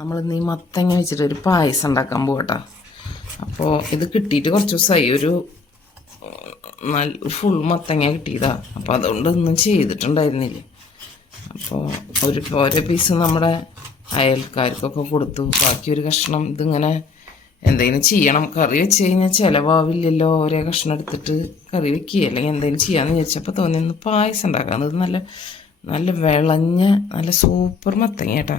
നമ്മളിന്ന് ഈ മത്തങ്ങ വെച്ചിട്ട് ഒരു പായസം ഉണ്ടാക്കാൻ പോകട്ടോ. അപ്പോൾ ഇത് കിട്ടിയിട്ട് കുറച്ച് ദിവസമായി. ഒരു ഫുൾ മത്തങ്ങ കിട്ടിയതാണ്. അപ്പോൾ അതുകൊണ്ട് ഒന്നും ചെയ്തിട്ടുണ്ടായിരുന്നില്ല. അപ്പോൾ ഓരോ പീസ് നമ്മുടെ അയൽക്കാർക്കൊക്കെ കൊടുത്തു. ബാക്കി ഒരു കഷ്ണം ഇതിങ്ങനെ എന്തെങ്കിലും ചെയ്യണം. കറി വെച്ച് കഴിഞ്ഞാൽ ചിലവാവില്ലല്ലോ. ഓരോ കഷ്ണം എടുത്തിട്ട് കറി വെക്കുക അല്ലെങ്കിൽ എന്തെങ്കിലും ചെയ്യാമെന്ന് വിചാരിച്ചപ്പോൾ തോന്നി ഒന്ന് പായസം ഉണ്ടാക്കാം. അത് നല്ല നല്ല വിളഞ്ഞ നല്ല സൂപ്പർ മത്തങ്ങ കേട്ടോ.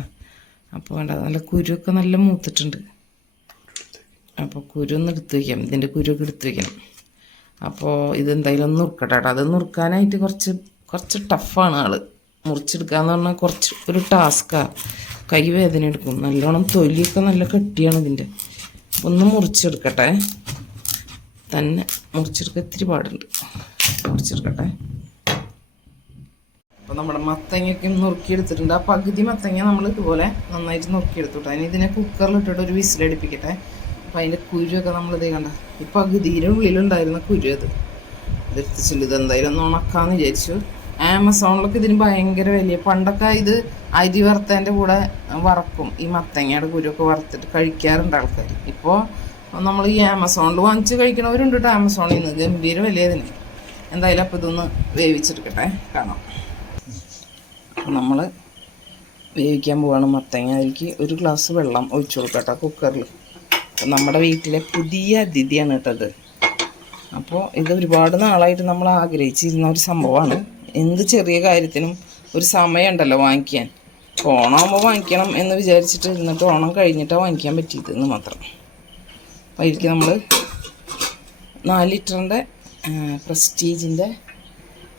അപ്പോൾ വേണ്ട നല്ല കുരുവൊക്കെ നല്ല മൂത്തിട്ടുണ്ട്. അപ്പോൾ കുരു ഒന്ന് എടുത്ത് വയ്ക്കാം. ഇതിൻ്റെ കുരുവൊക്കെ എടുത്ത് വയ്ക്കണം. അപ്പോൾ ഇതെന്തായാലും ഒന്ന് നുറുക്കട്ടെ കേട്ടോ. അത് നുറുക്കാനായിട്ട് കുറച്ച് ടഫാണ് ആൾ. മുറിച്ചെടുക്കാന്ന് പറഞ്ഞാൽ കുറച്ച് ഒരു ടാസ്ക്കാണ്. കൈ വേദന എടുക്കും. നല്ലോണം തൊലിയൊക്കെ നല്ല കെട്ടിയാണ് ഇതിൻ്റെ. ഒന്ന് മുറിച്ചെടുക്കട്ടെ. തന്നെ മുറിച്ചെടുക്കാൻ ഇത്തിരി പാടുണ്ട്. മുറിച്ചെടുക്കട്ടെ. അപ്പോൾ നമ്മുടെ മത്തങ്ങയൊക്കെ നുറുക്കിയെടുത്തിട്ടുണ്ട്. ആ പകുതി മത്തങ്ങ നമ്മൾ ഇതുപോലെ നന്നായിട്ട് നുറുക്കിയെടുത്തു. അതിന് ഇതിനെ കുക്കറിലിട്ടിട്ട് ഒരു വിസിലടിപ്പിക്കട്ടെ. അപ്പോൾ അതിൻ്റെ കുരുവൊക്കെ നമ്മളിത് കണ്ട ഈ പകുതിയുടെ ഉള്ളിലുണ്ടായിരുന്ന കുരു ഇതെത്തിച്ചിട്ടുണ്ട്. ഇതെന്തായാലും ഒന്ന് ഉണക്കാമെന്ന് വിചാരിച്ചു. ആമസോണിലൊക്കെ ഇതിന് ഭയങ്കര വലിയ. പണ്ടൊക്കെ ഇത് അരി വറുത്തതിൻ്റെ കൂടെ വറക്കും. ഈ മത്തങ്ങയുടെ കുരുവൊക്കെ വറുത്തിട്ട് കഴിക്കാറുണ്ട് ആൾക്കാർ. ഇപ്പോൾ നമ്മൾ ഈ ആമസോണിൽ വാങ്ങിച്ച് കഴിക്കണവരുണ്ട് കേട്ടോ. ആമസോണിൽ നിന്ന് ഗംഭീര വലിയതിന്. എന്തായാലും അപ്പോൾ ഇതൊന്ന് വേവിച്ചെടുക്കട്ടെ, കാണാം. അപ്പോൾ നമ്മൾ വേവിക്കാൻ പോവാണ് മത്തങ്ങ. അതിലേക്ക് ഒരു ഗ്ലാസ് വെള്ളം ഒഴിച്ചു കൊടുക്കട്ടെ കുക്കറിൽ. നമ്മുടെ വീട്ടിലെ പുതിയ അതിഥിയാണ് കേട്ടത്. അപ്പോൾ ഇത് ഒരുപാട് നാളായിട്ട് നമ്മൾ ആഗ്രഹിച്ചിരുന്ന ഒരു സംഭവമാണ്. എന്ത് ചെറിയ കാര്യത്തിനും ഒരു സമയമുണ്ടല്ലോ വാങ്ങിക്കാൻ. ഓണമാകുമ്പോൾ വാങ്ങിക്കണം എന്ന് വിചാരിച്ചിട്ട് ഇരുന്നിട്ട് ഓണം കഴിഞ്ഞിട്ടാണ് വാങ്ങിക്കാൻ പറ്റിയത് എന്ന് മാത്രം. അപ്പോൾ അതിലേക്ക് നമ്മൾ 4 ലിറ്ററിൻ്റെ പ്രസ്റ്റീജിൻ്റെ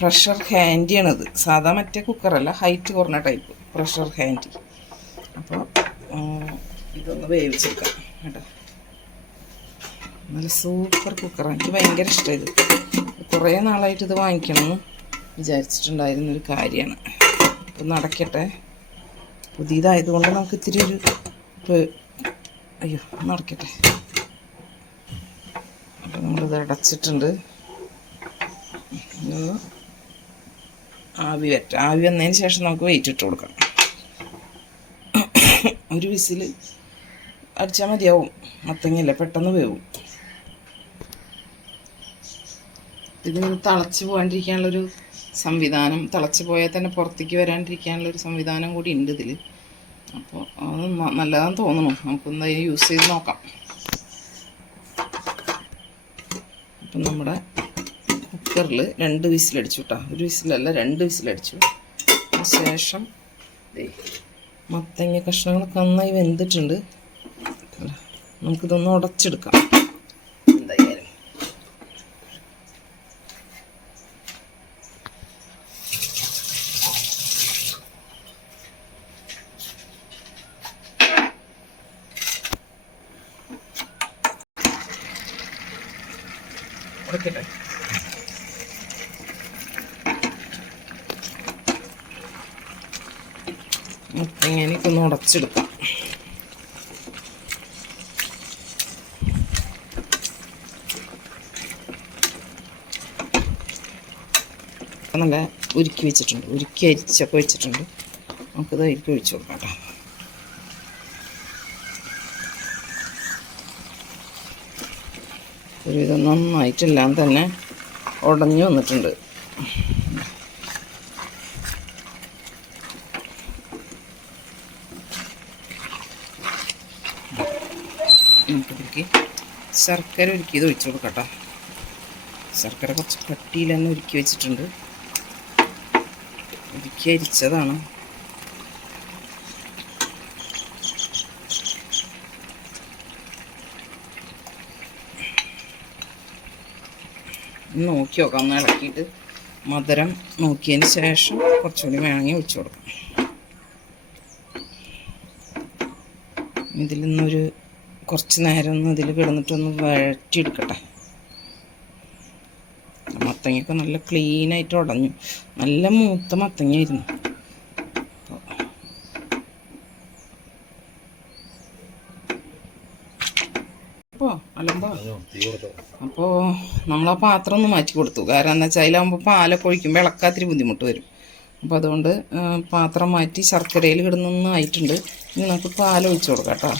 പ്രഷർ ഹാൻഡിയാണിത്. സാധാ മറ്റേ കുക്കറല്ല, ഹൈറ്റ് കുറഞ്ഞ ടൈപ്പ് പ്രഷർ ഹാൻഡി. അപ്പോൾ ഇതൊന്ന് വേവിച്ചെടുക്കാം കേട്ടോ. നല്ല സൂപ്പർ കുക്കറാണ്. എനിക്ക് ഭയങ്കര ഇഷ്ടമായി ഇത്. കുറേ നാളായിട്ട് ഇത് വാങ്ങിക്കണമെന്ന് വിചാരിച്ചിട്ടുണ്ടായിരുന്നൊരു കാര്യമാണ്. അപ്പോൾ നടക്കട്ടെ. പുതിയതായതുകൊണ്ട് നമുക്ക് ഇത്തിരി നടക്കട്ടെ. അപ്പോൾ നമ്മളിത് അടച്ചിട്ടുണ്ട്. ആവി വന്നതിന് ശേഷം നമുക്ക് വെയിറ്റ് ഇട്ട് കൊടുക്കാം. ഒരു വിസിൽ അടിച്ചാൽ മതിയാവും. മത്തങ്ങയല്ലേ, പെട്ടെന്ന് വേവും. ഇത് തിളച്ച് പോകാണ്ടിരിക്കാനുള്ളൊരു സംവിധാനം, തിളച്ച് പോയാൽ തന്നെ പുറത്തേക്ക് വരാണ്ടിരിക്കാനുള്ളൊരു സംവിധാനം കൂടി ഉണ്ട് ഇതിൽ. അപ്പോൾ അത് നല്ലതാണെന്ന് തോന്നുന്നു. നമുക്കൊന്ന് യൂസ് ചെയ്ത് നോക്കാം. അപ്പം നമ്മുടെ കുക്കറിൽ 2 വിസിലടിച്ചു കേട്ടോ. ഒരു വിസിലല്ല, 2 വിസിലടിച്ചു. ശേഷം മത്തങ്ങ കഷ്ണങ്ങളൊക്കെ നന്നായി വെന്തിട്ടുണ്ട്. നമുക്കിതൊന്ന് ഉടച്ചെടുക്കാം. എന്തായാലും ഉടക്കട്ടെ. മത്തങ്ങനെയൊക്കെ ഉടച്ചെടുക്കാം. നല്ല ഉരുക്കി വെച്ചിട്ടുണ്ട്. ഉരുക്കി അരിച്ചൊക്കെ വെച്ചിട്ടുണ്ട്. നമുക്കിത് അതിലേക്ക് ഒഴിച്ചു കൊടുക്കാം കേട്ടോ. ഒരുവിധം നന്നായിട്ടെല്ലാം തന്നെ ഉടഞ്ഞു വന്നിട്ടുണ്ട്. നമുക്കിതിലേക്ക് ശർക്കര ഉരുക്കിയത് ഒഴിച്ചു കൊടുക്കാം കേട്ടോ. ശർക്കര കുറച്ച് കട്ടിയിൽ തന്നെ ഉരുക്കി വെച്ചിട്ടുണ്ട്. ഉരുക്കി അരിച്ചതാണ്. നോക്കി നോക്കാം. ഒന്ന് ഇളക്കിയിട്ട് മധുരം നോക്കിയതിന് ശേഷം കുറച്ചുകൂടി വേണമെങ്കിൽ ഒഴിച്ചു കൊടുക്കാം. ഇതിൽ നിന്നൊരു കുറച്ച് നേരം ഒന്ന് ഇതിൽ കിടന്നിട്ടൊന്ന് വഴറ്റിയെടുക്കട്ടെ. മത്തങ്ങയൊക്കെ നല്ല ക്ലീനായിട്ട് ഉടഞ്ഞു. നല്ല മൂത്ത മത്തങ്ങയായിരുന്നു. അപ്പോൾ നമ്മളാ പാത്രം ഒന്ന് മാറ്റി കൊടുത്തു. കാരണം എന്താ വെച്ചാൽ അതിലാകുമ്പോൾ പാലൊക്കെ ഒഴിക്കുമ്പോൾ ഇളക്കാത്തിരി ബുദ്ധിമുട്ട് വരും. അപ്പോൾ അതുകൊണ്ട് പാത്രം മാറ്റി ശർക്കരയിൽ കിടന്നൊന്നും ആയിട്ടുണ്ട്. ഇനി നമുക്ക് പാൽ ഒഴിച്ച് കൊടുക്കാം കേട്ടോ.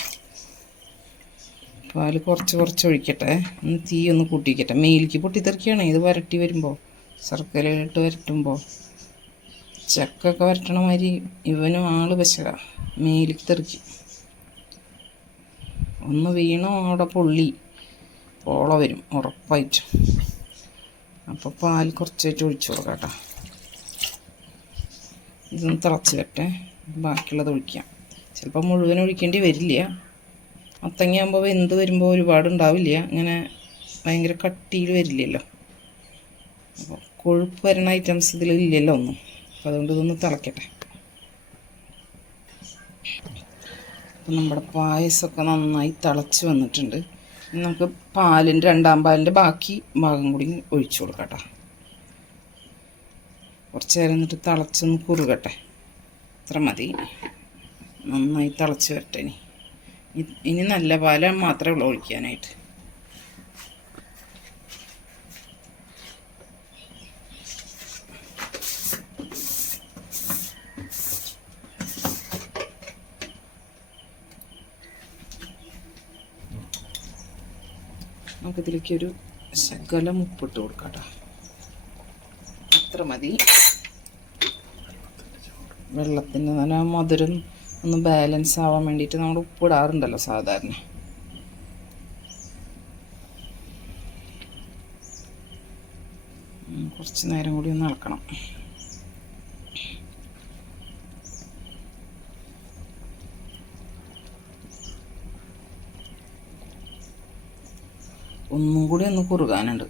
പാൽ കുറച്ച് ഒഴിക്കട്ടെ. ഒന്ന് തീ ഒന്ന് കൂട്ടിക്കട്ടെ. മേലിക്ക് പൊട്ടിത്തെറിക്കുകയാണ് ഇത് വരട്ടി വരുമ്പോൾ, ശർക്കരയിലിട്ട് വരട്ടുമ്പോൾ. ചക്കൊക്കെ വരട്ടണ മാതിരി ഇവനും ആള് പശക മേലിക്ക് തെറിക്കും. ഒന്ന് വീണോ അവിടെ പോള വരും ഉറപ്പായിട്ടും. അപ്പോൾ പാൽ കുറച്ചായിട്ട് ഒഴിച്ചു കൊടുക്കാം കേട്ടോ. ഇതൊന്ന് തിളച്ച് വരട്ടെ, ബാക്കിയുള്ളത് ഒഴിക്കാം. ചിലപ്പോൾ മുഴുവൻ ഒഴിക്കേണ്ടി വരില്ല. മത്തങ്ങയാകുമ്പോൾ വെന്ത് വരുമ്പോൾ ഒരുപാടുണ്ടാവില്ല, ഇങ്ങനെ ഭയങ്കര കട്ടിയിൽ വരില്ലല്ലോ. അപ്പോൾ കൊഴുപ്പ് വരുന്ന ഐറ്റംസ് ഇതിലില്ലല്ലോ ഒന്നും. അപ്പോൾ അതുകൊണ്ട് ഇതൊന്ന് തിളക്കട്ടെ. അപ്പം നമ്മുടെ പായസമൊക്കെ നന്നായി തിളച്ച് വന്നിട്ടുണ്ട്. ഇനി നമുക്ക് രണ്ടാം പാലിൻ്റെ ബാക്കി ഭാഗം കൂടി ഒഴിച്ചു കൊടുക്കാം കേട്ടോ. കുറച്ച് നേരം എന്നിട്ട് തിളച്ചൊന്ന് കുറുകട്ടെ. ഇത്ര മതി. നന്നായി തിളച്ച് വരട്ടെ. ഇനി നല്ല പാൽ മാത്രമേ ഉള്ളൂ ഒഴിക്കാനായിട്ട്. നമുക്കിതിലേക്കൊരു ശകലം ഉപ്പിട്ട് കൊടുക്കാം കേട്ടോ. അത്ര മതി. വെള്ളത്തിൻ്റെ നല്ല മധുരം ഒന്ന് ബാലൻസ് ആവാൻ വേണ്ടിയിട്ട് നമ്മൾ ഉപ്പിടാറുണ്ടല്ലോ സാധാരണ. കുറച്ച് നേരം കൂടി ഒന്ന് ഇളക്കണം. ഒന്നും കൂടി ഒന്ന് കുറുകാനുണ്ട്.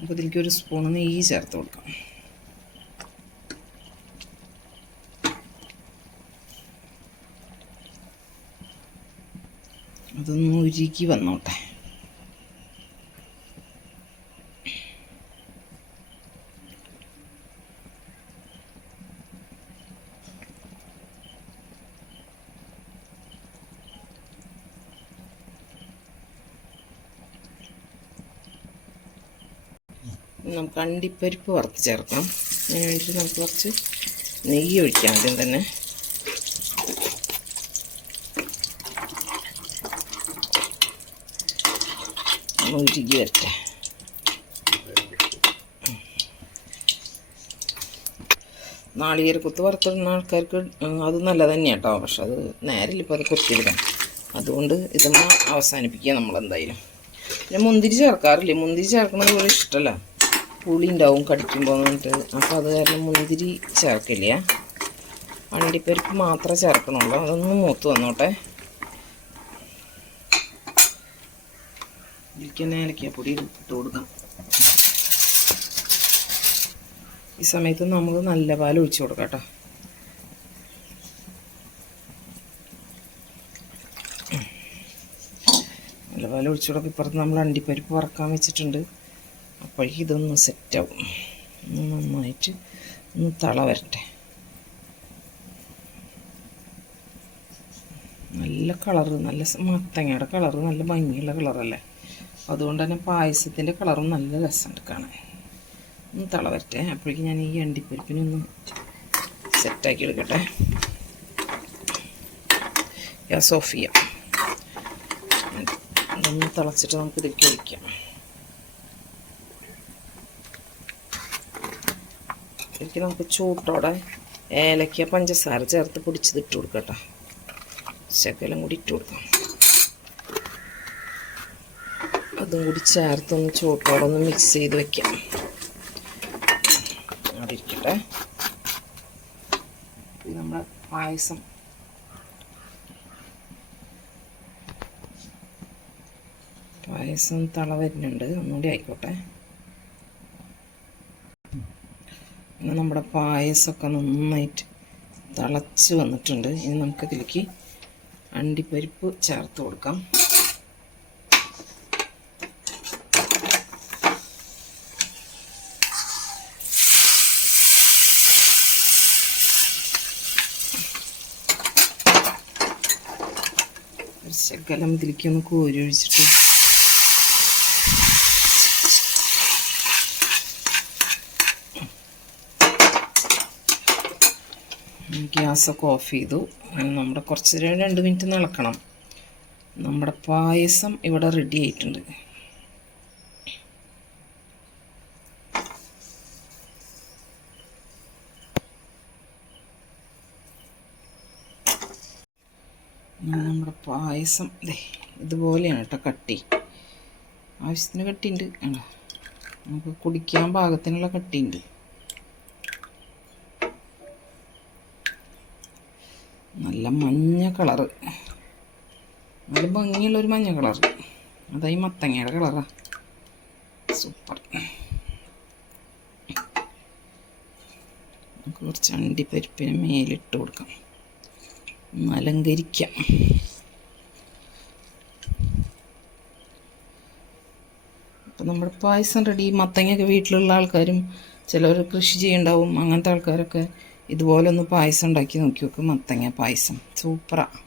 അപ്പോൾ ഇതിലേക്ക് ഒരു സ്പൂൺ നെയ്യ് ചേർത്ത് കൊടുക്കാം. അതൊന്ന് ഉരുക്കി വന്നോട്ടെ. നമുക്ക് അണ്ടിപ്പരിപ്പ് വറുത്ത് ചേർക്കാം. അതിന് വേണ്ടിയിട്ട് നമുക്ക് കുറച്ച് നെയ്യ് ഒഴിക്കാം ആദ്യം തന്നെ. ഉരുകി വരട്ടെ. നാളികേരക്കുത്ത് വറുത്തിടുന്ന ആൾക്കാർക്ക് അത് നല്ലത് തന്നെയാണ് കേട്ടോ. പക്ഷെ അത് നേരില്ല, ഇപ്പോൾ അത് കുത്തിയിടാം. അതുകൊണ്ട് ഇതൊന്ന് അവസാനിപ്പിക്കുക നമ്മളെന്തായാലും. പിന്നെ മുന്തിരി ചേർക്കാറില്ലേ, മുന്തിരി ചേർക്കുന്നത് ഇവിടെ ഇഷ്ടമല്ല, പുളി ഉണ്ടാവും കടിക്കുമ്പോൾ എന്നിട്ട്. അപ്പോൾ അത് കാരണം മുന്തിരി ചേർക്കില്ല. അണ്ടിപ്പരിപ്പ് മാത്രമേ ചേർക്കണുള്ളൂ. അതൊന്ന് മൂത്ത് വന്നോട്ടെ. ഇതിലേക്ക് തന്നെ ഏലക്കാപ്പൊടി ഇട്ട് കൊടുക്കാം. ഈ സമയത്ത് നമ്മൾ നല്ല പാൽ ഒഴിച്ച് കൊടുക്കാം കേട്ടോ. നല്ല പാൽ ഒഴിച്ച് കൊടുക്കാം. ഇപ്പുറത്ത് നമ്മൾ അണ്ടിപ്പരിപ്പ് വറക്കാൻ വെച്ചിട്ടുണ്ട്. അപ്പോഴേക്കും ഇതൊന്ന് സെറ്റാവും. നന്നായിട്ട് ഒന്ന് തള വരട്ടെ. നല്ല കളറ്, നല്ല മത്തങ്ങയുടെ കളറ് നല്ല ഭംഗിയുള്ള കളറല്ലേ. അതുകൊണ്ട് തന്നെ പായസത്തിൻ്റെ കളറും നല്ല രസമുണ്ട് കാണാൻ. ഒന്ന് തള വരട്ടെ. അപ്പോഴേക്കും ഞാൻ ഈ അണ്ടിപ്പരിപ്പിനൊന്ന് സെറ്റാക്കി എടുക്കട്ടെ. ഗ്യാസ് ഓഫ് ചെയ്യാം. ഇതൊന്ന് തിളച്ചിട്ട് നമുക്ക് ഇതിലേക്ക് ഒഴിക്കാം. ഇതിലേക്ക് നമുക്ക് ചൂട്ടോടെ ഏലക്ക പഞ്ചസാര ചേർത്ത് പൊടിച്ചത് ഇട്ട് കൊടുക്കാം കേട്ടോ. ശകലം കൂടി ഇട്ട് കൊടുക്കാം. അതും കൂടി ചേർത്തൊന്ന് ചൂട്ടോടെ ഒന്ന് മിക്സ് ചെയ്ത് വെക്കാം. അവിടെ ഇരിക്കട്ടെ. നമ്മുടെ പായസം തള വരുന്നുണ്ട്. ഒന്നുകൂടി ആയിക്കോട്ടെ. പിന്നെ നമ്മുടെ പായസമൊക്കെ നന്നായിട്ട് തിളച്ച് വന്നിട്ടുണ്ട്. ഇനി നമുക്കിതിലേക്ക് അണ്ടിപ്പരിപ്പ് ചേർത്ത് കൊടുക്കാം. ശകലം ഇതിലേക്ക് ഒന്ന് കോരി ഒഴിച്ചിട്ട് ഗ്യാസൊക്കെ ഓഫ് ചെയ്തു. നമ്മുടെ കുറച്ച് 2 മിനിറ്റ് ഇളക്കണം. നമ്മുടെ പായസം ഇവിടെ റെഡി ആയിട്ടുണ്ട്. നമ്മുടെ പായസം ഇതുപോലെയാണ് കേട്ടോ കട്ടി. ആവശ്യത്തിന് കട്ടിയുണ്ട്. നമുക്ക് കുടിക്കാൻ പാകത്തിനുള്ള കട്ടിയുണ്ട്. നല്ല മഞ്ഞ കളറ്, നല്ല ഭംഗിയുള്ളൊരു മഞ്ഞ കളറ്. അതായി മത്തങ്ങയുടെ കളറാ. സൂപ്പർ. നമുക്ക് കുറച്ച് അണ്ടിപ്പരിപ്പിന് മേലിട്ട് കൊടുക്കാം, അലങ്കരിക്കാം. അപ്പം നമ്മുടെ പായസം റെഡി. മത്തങ്ങയൊക്കെ വീട്ടിലുള്ള ആൾക്കാരും ചിലർ കൃഷി ചെയ്യുന്നുണ്ടാവും. അങ്ങനത്തെ ആൾക്കാരൊക്കെ ഇതുപോലെ ഒന്ന് പായസം ഉണ്ടാക്കി നോക്കി നോക്കും. മത്തങ്ങ പായസം സൂപ്പറാണ്.